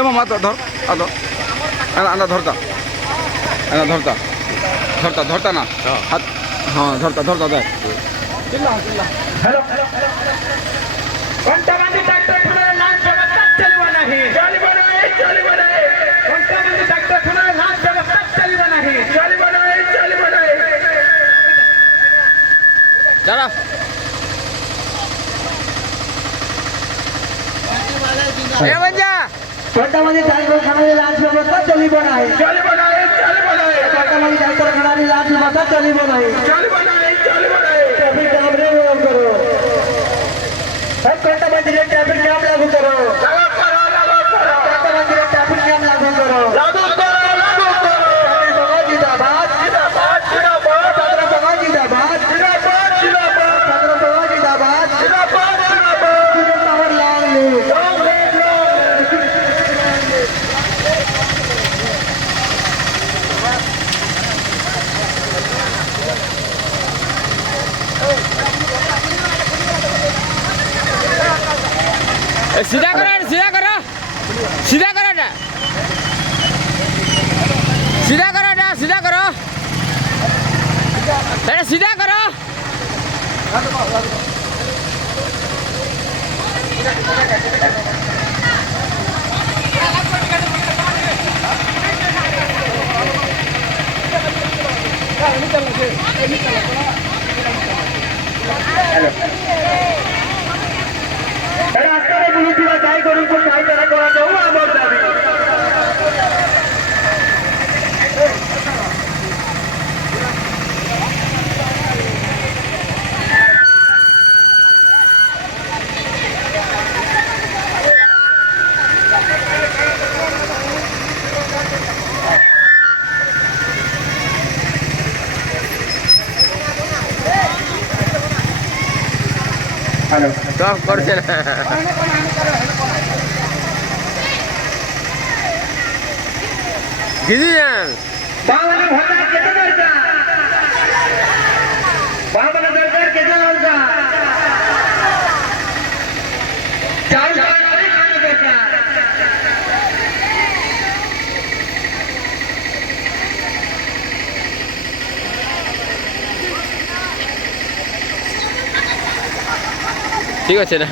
ए मामा धर आदो आना धरता ना हाथ हाँ धरता दे हेलो कोणत्यामध्ये डॉक्टरखान्याला लाच व्यवस्था चालवा नाही कोणत्यामध्ये डॉक्टरखान्याला लाच व्यवस्था चालवा नाही चला ए बंजा कोणत्यामध्ये डॉक्टरखान्याला लाच व्यवस्था चालवा नाही कोणत्यामध्ये डॉक्टरखान्याला लाच व्यवस्था चालवा नाही ट्रैफिक जाम रे करो हर कोणत्यामध्ये ट्रैफिक जाम लागू करो कोणत्यामध्ये ट्रैफिक जाम लागू करो जिंदाबाद छत्रपती जिंदाबाद जवाहरलाल नेहरू सीधा करो सीधा करो सीधा करो ना सीधा करो ना सीधा करो अरे सीधा करो রাস্তায় বিরোধীরা যাই করুন তাই তারা করা যাও আমার দাবি सब करছে না দিদি যান बाबाला भोटा किती करता बाबाला सरकार किती लावता चाल नाही खाणे करता ঠিক আছে না